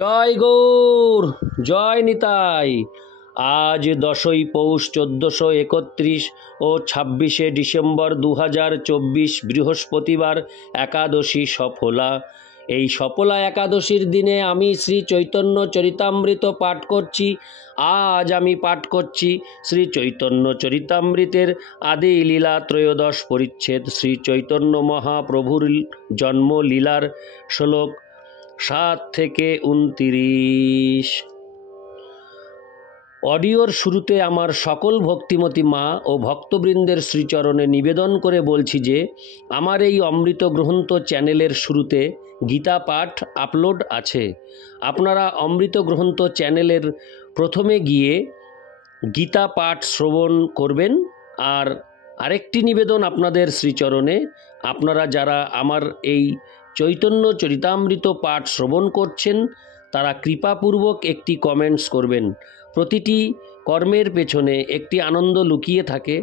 জয় গৌর, জয় নিতাই। আজ 10ই পৌষ 1431 ও 26শে ডিসেম্বর 2024 বৃহস্পতিবার, একাদশী সফলা। এই সফলা একাদশীর দিনে আমি শ্রী চৈতন্য চরিতামৃত পাঠ করছি। আজ আমি পাঠ করছি শ্রী চৈতন্য চরিতামৃতের আদি লীলা ত্রয়োদশ পরিচ্ছেদ, শ্রী চৈতন্য মহাপ্রভুর জন্ম লীলার শ্লোক 7 থেকে 29। অডিওর শুরুতে আমার সকল ভক্তিমতী মা ও ভক্তবৃন্দের শ্রীচরণে নিবেদন করে বলছি যে আমার এই অমৃত গ্রন্থ চ্যানেলের শুরুতে গীতা পাঠ আপলোড আছে। আপনারা অমৃত গ্রন্থ চ্যানেলের প্রথমে গিয়ে গীতা পাঠ শ্রবণ করবেন। আর আরেকটি নিবেদন আপনাদের শ্রীচরণে, আপনারা যারা আমার এই চৈতন্য চরিতামৃত পাঠ শ্রবণ করছেন তারা কৃপাপূর্বক একটি কমেন্টস করবেন। প্রতিটি কর্মের পেছনে একটি আনন্দ লুকিয়ে থাকে।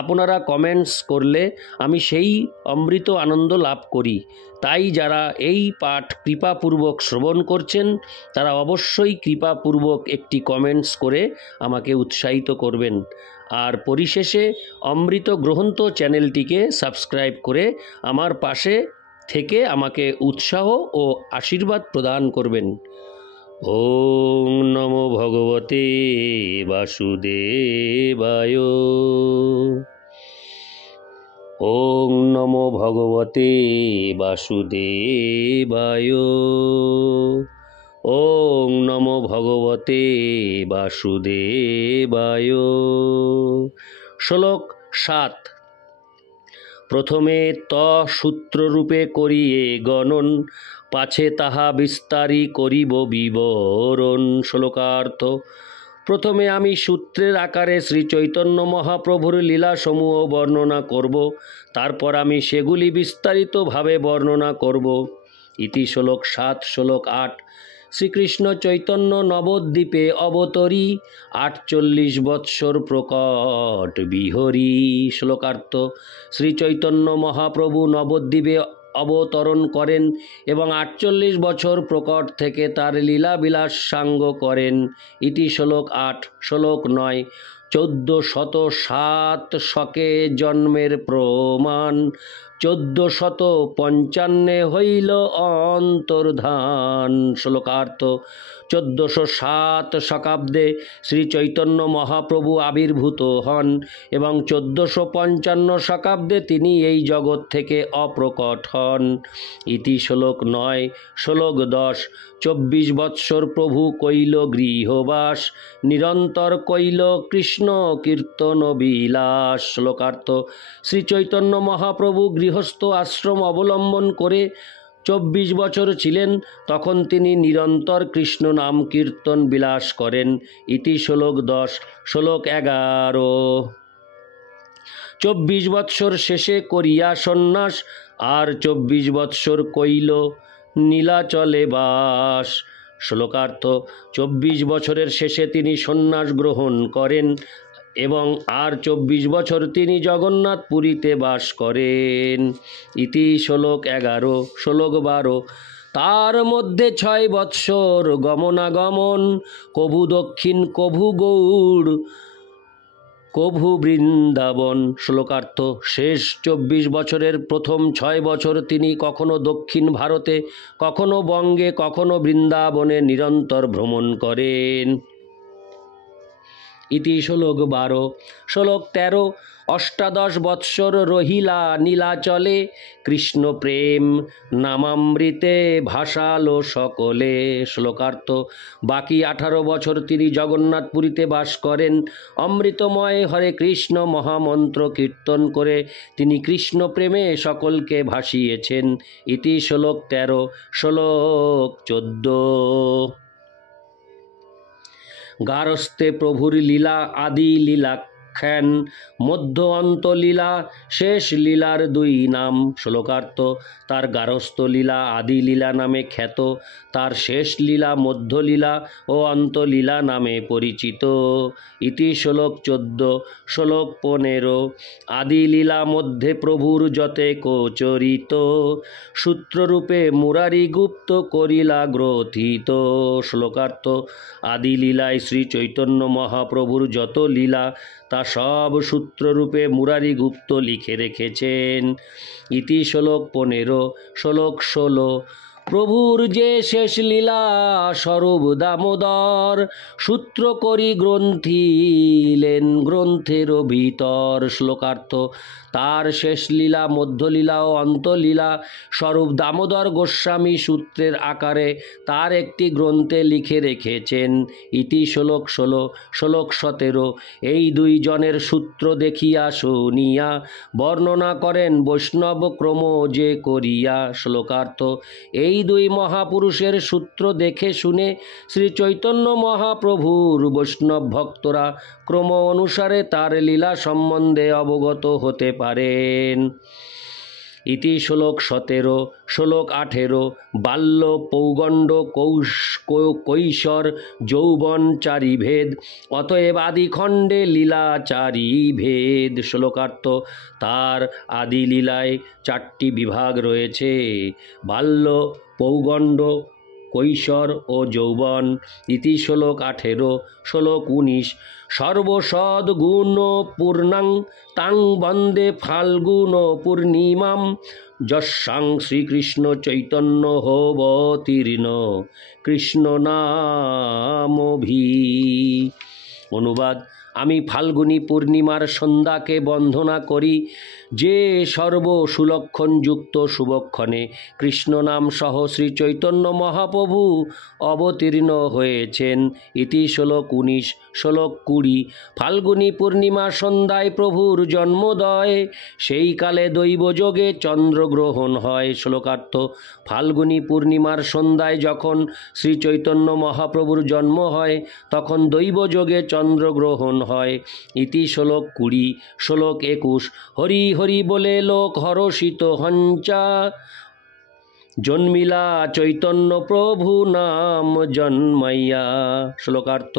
আপনারা কমেন্টস করলে আমি সেই অমৃত আনন্দ লাভ করি। তাই যারা এই পাঠ কৃপাপূর্বক শ্রবণ করছেন তারা অবশ্যই কৃপাপূর্বক একটি কমেন্টস করে আমাকে উৎসাহিত করবেন। আর পরিশেষে অমৃত গ্রন্থ চ্যানেলটিকে সাবস্ক্রাইব করে আমার পাশে থেকে আমাকে উৎসাহ ও আশীর্বাদ প্রদান করবেন। ওং নমো ভগবতে বাসুদেবায়। ওং নমো ভগবতে বাসুদেবায়। ওং নমো ভগবতে বাসুদেবায়। শ্লোক 7। প্রথমে সূত্ররূপে করিয়ে গণন, পাছে তাহা বিস্তারি করিব বিবরণ। শ্লোকার্থ। প্রথমে আমি সূত্রের আকারে শ্রী চৈতন্য মহাপ্রভুর লীলাসমূহ বর্ণনা করব, তারপর আমি সেগুলি বিস্তারিতভাবে বর্ণনা করব। ইতি শ্লোক 7। শ্লোক 8। শ্রীকৃষ্ণ চৈতন্য নবদ্বীপে অবতরী, 48 বৎসর প্রকট বিহরি। শ্লোকার্থ। শ্রী চৈতন্য মহাপ্রভু নবদ্বীপে অবতরণ করেন এবং 48 বছর প্রকট থেকে তার লীলাবিলাস সাঙ্গ করেন। ইতি শ্লোক 8। শ্লোক 9। 1407 শকে জন্মের প্রমাণ, 1455 হইল অন্তর্ধান। শ্লোকার্থ। 1407 শকাব্দে শ্রী চৈতন্য মহাপ্রভু আবির্ভূত হন এবং 1455 শকাব্দে তিনি এই জগৎ থেকে অপ্রকট হন। ইতি শ্লোক 9। শ্লোক 10। 24 বৎসর প্রভু কইল গৃহবাস, নিরন্তর কইল কৃষ্ণ কীর্তন বিলাস। শ্লোকার্থ। শ্রী চৈতন্য মহাপ্রভু গৃহস্থ আশ্রম অবলম্বন করে 24 বছর ছিলেন, তখন তিনি নিরন্তর কৃষ্ণ নাম কীর্তন বিলাস করেন। ইতি শ্লোক 10। শ্লোক 11। 24 বৎসর শেষে করিয়া সন্ন্যাস, আর 24 বৎসর কইল নীলাচলে বাস। শ্লোকার্থ। 24 বছরের শেষে তিনি সন্ন্যাস গ্রহণ করেন এবং আর 24 বছর তিনি জগন্নাথপুরীতে বাস করেন। ইতি শ্লোক 11। শ্লোক 12। তার মধ্যে 6 বৎসর গমনাগমন, কভু দক্ষিণ কভু গৌড় কভু বৃন্দাবন। শ্লোকার্থ। শেষ 24 বছরের প্রথম 6 বছর তিনি কখনো দক্ষিণ ভারতে, কখনো বঙ্গে, কখনো বৃন্দাবনে নিরন্তর ভ্রমণ করেন। ইতি শ্লোক 12। শ্লোক 13। 18 বৎসর রহিলা নীলাচলে, কৃষ্ণ প্রেম নামামৃতে ভাসালো সকলে। শ্লোকার্থ। বাকি 18 বছর তিনি জগন্নাথপুরীতে বাস করেন। অমৃতময় হরে কৃষ্ণ মহামন্ত্র কীর্তন করে তিনি কৃষ্ণ প্রেমে সকলকে ভাসিয়েছেন। ইতি শ্লোক 13। শ্লোক 14। গারস্থে প্রভুর লীলা আদি লীলা আখ্যান। মধ্য অন্ত লীলা শেষ লীলার দুই নাম। শ্লোকার্থ: তার গারস্থ লীলা আদি লীলা নামে খ্যাত, তার শেষ লীলা মধ্যলীলা ও অন্তলীলা নামে পরিচিত। ইতি শ্লোক 14। শ্লোক 15। আদি লীলা মধ্যে প্রভুর যতে কোচরিত, সূত্ররূপে মুরারি গুপ্ত করিলা গ্রথিত। শ্লোকার্থ: আদি লীলায় শ্রী চৈতন্য মহাপ্রভুর যত লীলা তা সব সূত্ররূপে মুরারি গুপ্ত লিখে রেখেছেন। ইতি শ্লোক 15। শ্লোক 16। প্রভুর যে শেষ লীলা স্বরূপ দামোদর, সূত্র করি গ্রন্থিলেন গ্রন্থের ভিতর। শ্লোকার্থ: তার শেষ লীলা মধ্যলীলা ও অন্তলীলা স্বরূপ দামোদর গোস্বামী সূত্রের আকারে তার একটি গ্রন্থে লিখে রেখেছেন। ইতি শ্লোক 16। শ্লোক 17। এই দুই জনের সূত্র দেখিয়া শুনিয়া বর্ণনা করেন বৈষ্ণব ক্রম যে করিয়া। শ্লোকার্থ: এই দুই মহাপুরুষের সূত্র দেখে শুনে শ্রী চৈতন্য মহাপ্রভুর বৈষ্ণব ভক্তরা ক্রম অনুসারে তার লীলা সম্বন্ধে অবগত হতে পারেন। ইতি শ্লোক 17। শ্লোক 18। বাল্য পৌগণ্ড কৈশোর যৌবন চারি ভেদ, অতএব আদিখণ্ডে লীলা চারি ভেদ। শ্লোকার্থ: তার আদি লীলায় চারটি বিভাগ রয়েছে: বাল্য, পৌগণ্ড, কৈশোর ও যৌবন। ইতি শ্লোক 18। শ্লোক 19। সর্বসদ গুণ পূর্ণাং তাং বন্দে ফাল্গুন পূর্ণিমাম, যস্যাং শ্রীকৃষ্ণ চৈতন্য হোবতীর্ণ কৃষ্ণ নামভি। অনুবাদ: আমি ফাল্গুনী পূর্ণিমার সন্ধ্যাকে বন্দনা করি, যে সর্বসুলক্ষণযুক্ত শুভক্ষণে কৃষ্ণ নাম সহ শ্রী চৈতন্য মহাপ্রভু অবতীর্ণ হয়েছেন। ইতি শ্লোক 19। শ্লোক 20। ফাল্গুনী পূর্ণিমা সন্ধ্যায় প্রভুর জন্মোদয়, সেই কালে দৈবযোগে চন্দ্রগ্রহণ হয়। শ্লোকার্থ: ফাল্গুনী পূর্ণিমার সন্ধ্যায় যখন শ্রী চৈতন্য মহাপ্রভুর জন্ম হয় তখন দৈবযোগে চন্দ্রগ্রহণ হয়। ইতি শ্লোক 20। শ্লোক 21। হরি হরি বলে লোক হরষিত হঞ্চা, জন্মিলা চৈতন্য প্রভু নাম জন্মাইয়া। শ্লোকার্থ: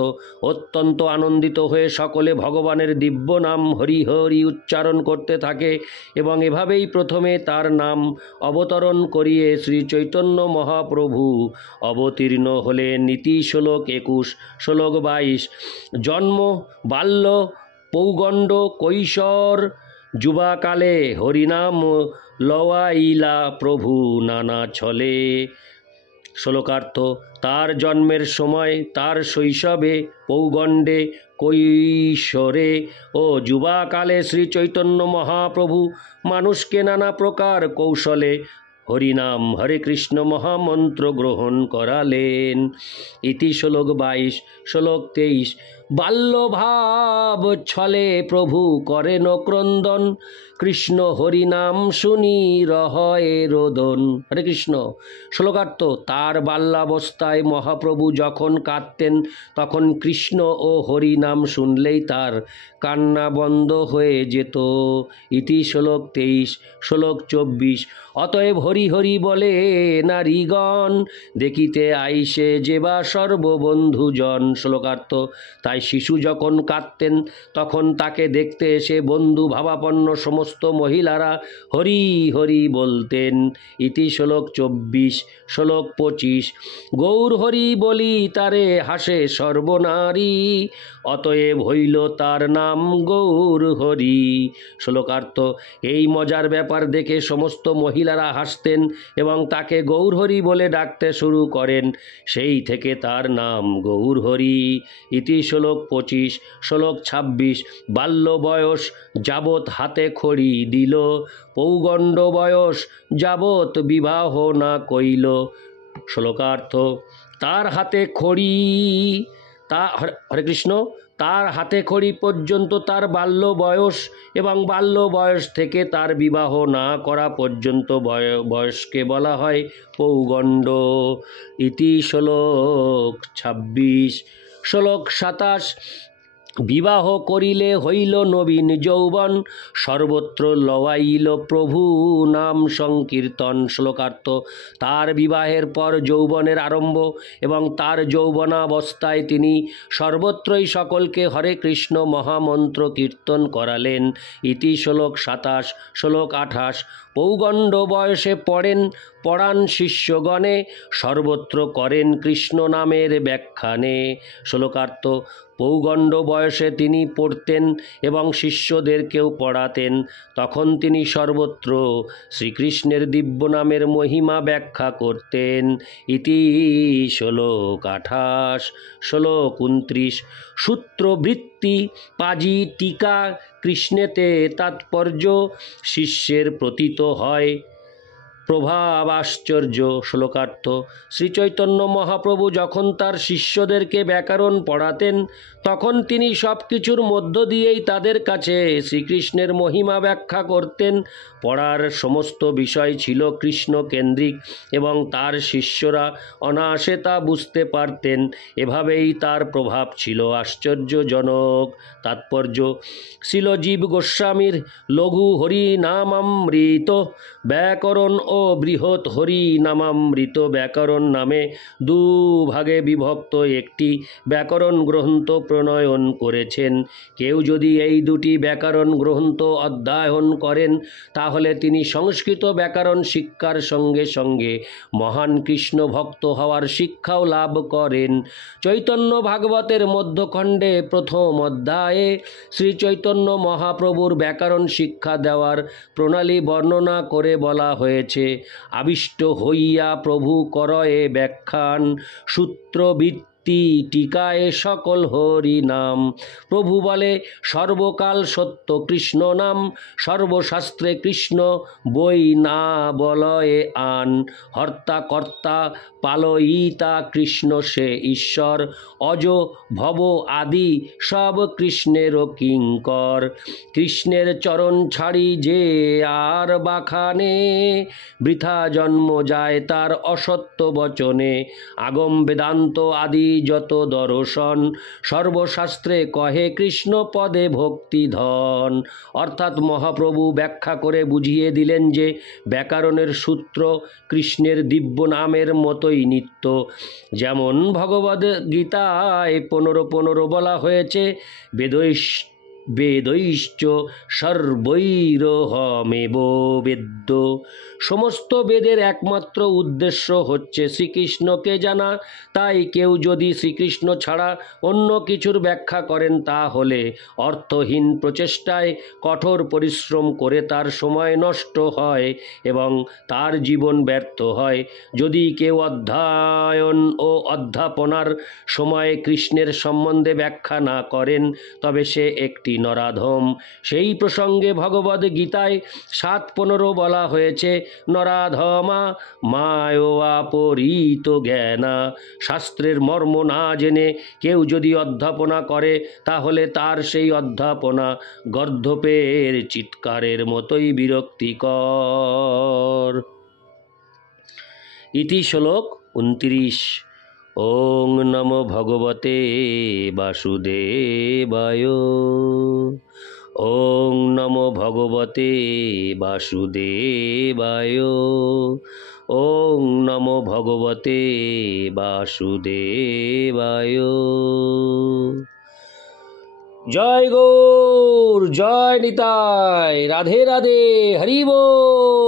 অত্যন্ত আনন্দিত হয়ে সকলে ভগবানের দিব্য নাম হরি হরি উচ্চারণ করতে থাকে এবং এভাবেই প্রথমে তার নাম অবতরণ করিয়ে শ্রী চৈতন্য মহাপ্রভু অবতীর্ণ হলেন। ইতি শ্লোক 21। শ্লোক 22। জন্ম, বাল্য, পৌগণ্ড, কৈশোর, যুবাকালে হরিনাম লওয়াইলা প্রভু নানা ছলে। শ্লোকার্থ: তার জন্মের সময়, তার শৈশবে, পৌগণ্ডে, কৈশোরে ও যুবাকালে শ্রী চৈতন্য মহাপ্রভু মানুষকে নানা প্রকার কৌশলে হরিনাম হরে কৃষ্ণ মহামন্ত্র গ্রহণ করালেন। ইতি শ্লোক 22। শ্লোক 23। বাল্যভাব ছলে প্রভু করেন ক্রন্দন, কৃষ্ণ হরিনাম শুনি রহয়ে রোদন। হরে কৃষ্ণ। শ্লোকার্থ: তার বাল্যাবস্থায় মহাপ্রভু যখন কাঁদতেন তখন কৃষ্ণ ও হরিনাম শুনলেই তার কান্না বন্ধ হয়ে যেত। ইতি শ্লোক 23। শ্লোক 24। অতএব হরি হরি বলে নারীগণ, দেখিতে আইসে যেবা সর্ববন্ধুজন। শ্লোকার্থ: তাই শিশু যখন কাঁদতেন তখন তাকে দেখতে এসে বন্ধু ভাবাপন্ন সমস্ত মহিলারা হরি হরি বলতেন। ইতি শ্লোক 24। শ্লোক 25। গৌর হরি বলি তারে হাসে সর্বনারী, অতএব হইল তার নাম গৌর হরি। শ্লোকার্থ: এই মজার ব্যাপার দেখে সমস্ত মহিলারা হাসতেন এবং তাকে গৌর হরি বলে ডাকতে শুরু করেন, সেই থেকে তার নাম গৌর হরি। ইতি শ্লোক 25। শ্লোক 26। বাল্য বয়স যাবৎ হাতে খড়ি দিল, পৌগণ্ড বয়স যাবৎ বিবাহ না কইল। শ্লোকার্থ: তার হাতে খড়ি, হরে কৃষ্ণ, তার হাতে খড়ি পর্যন্ত তার বাল্য বয়স এবং বাল্য বয়স থেকে তার বিবাহ না করা পর্যন্ত বয়সকে বলা হয় পৌগণ্ড। ইতি শ্লোক 26। শ্লোক 27। বিবাহ করিলে হইল নবীন যৌবন, সর্বত্র লওয়াইল প্রভু নাম সংকীর্তন। শ্লোকার্থ: তার বিবাহের পর যৌবনের আরম্ভ এবং তার যৌবনাবস্থায় তিনি সর্বত্রই সকলকে হরে কৃষ্ণ মহামন্ত্র কীর্তন করালেন। ইতি শ্লোক 27। শ্লোক 28: পৌগণ্ড বয়সে পড়ান শিষ্যগণে, সর্বত্র করেন কৃষ্ণ নামের ব্যাখ্যানে। শ্লোকার্থ: পৌগণ্ড বয়সে তিনি পড়তেন এবং শিষ্যদেরকেও পড়াতেন। তখন তিনি সর্বত্র শ্রীকৃষ্ণের দিব্য নামের মহিমা ব্যাখ্যা করতেন। ইতি শ্লোক 28। শ্লোক 29: সূত্রবৃত্তি পাজি টিকা কৃষ্ণেতে তাৎপর্য, শিষ্যের প্রতীত হয় প্রভাব আশ্চর্য। শ্লোকার্থ: শ্রীচৈতন্য মহাপ্রভু যখন তার শিষ্যদেরকে ব্যাকরণ পড়াতেন, তখন তিনি সব কিছুর মধ্য দিয়েই তাদের কাছে শ্রীকৃষ্ণের মহিমা ব্যাখ্যা করতেন। পড়ার সমস্ত বিষয় ছিল কৃষ্ণকেন্দ্রিক এবং তার শিষ্যরা অনায়াসে তা বুঝতে পারতেন। এভাবেই তার প্রভাব ছিল আশ্চর্যজনক। তাৎপর্য: শিলজীব গোস্বামীর লঘু হরিনামামৃত ব্যাকরণ ও বৃহৎ হরিনামামৃত ব্যাকরণ নামে দুভাগে বিভক্ত একটি ব্যাকরণ গ্রন্থ প্রণয়ন করেছেন। কেউ যদি এই দুটি ব্যাকরণ গ্রন্থ অধ্যয়ন করেন, তাহলে তিনি সংস্কৃত ব্যাকরণ শিক্ষার সঙ্গে সঙ্গে মহান কৃষ্ণ ভক্ত হওয়ার শিক্ষাও লাভ করেন। চৈতন্য ভাগবতের মধ্যখণ্ডে প্রথম অধ্যায়ে শ্রী চৈতন্য মহাপ্রভুর ব্যাকরণ শিক্ষা দেওয়ার প্রণালী বর্ণনা করে বলা হয়েছে: আবিষ্ট হইয়া প্রভু করয়ে ব্যাখ্যান, সূত্রবৃত্তি টিকায় সকল হরি নাম। প্রভু বলে, সর্বকাল সত্য কৃষ্ণ নাম, সর্বশাস্ত্রে কৃষ্ণ বই না বলয়ে আন। হর্তা কর্তা পালয়িতা কৃষ্ণ সে ঈশ্বর, অজ ভব আদি সব কৃষ্ণেরও কিঙ্কর। কৃষ্ণের চরণ ছাড়ি যে আর বাখানে, বৃথা জন্ম যায় তার অসত্য বচনে। আগম বেদান্ত আদি যত দর্শন, সর্বশাস্ত্রে কহে কৃষ্ণ পদে ভক্তি ধন। অর্থাৎ মহাপ্রভু ব্যাখ্যা করে বুঝিয়ে দিলেন যে ব্যাকরণের সূত্র কৃষ্ণের দিব্য নামের মতোই নিত্য। যেমন ভগবদ গীতায় 15:15 বলা হয়েছে, বেদৈশ্চ সর্বৈরহমেব বেদ্য। সমস্ত বেদের একমাত্র উদ্দেশ্য হচ্ছে শ্রীকৃষ্ণকে জানা। তাই কেউ যদি শ্রীকৃষ্ণ ছাড়া অন্য কিছুর ব্যাখ্যা করেন, তাহলে অর্থহীন প্রচেষ্টায় কঠোর পরিশ্রম করে তার সময় নষ্ট হয় এবং তার জীবন ব্যর্থ হয়। যদি কেউ অধ্যয়ন ও অধ্যাপনার সময় কৃষ্ণের সম্বন্ধে ব্যাখ্যা না করেন, তবে সে একটি নরাধম। সেই প্রসঙ্গে ভগবদ গীতায় 7:15 বলা হয়েছে, নরাধমা মায়োপরীত জ্ঞানা। শাস্ত্রের মর্ম না জেনে কেউ যদি অধ্যাপনা করে, তাহলে তার সেই অধ্যাপনা গর্ধপের চিৎকারের মতোই বিরক্তিকর। ইতি শ্লোক 29। ওং নমো ভগবতে বাসুদেবায়। ওং নমো ভগবতে বাসুদেবায়। ওং নমো ভগবতে বাসুদেবায়। জয় গৌর, জয় নিতাই, রাধে রাধে, হরি বল।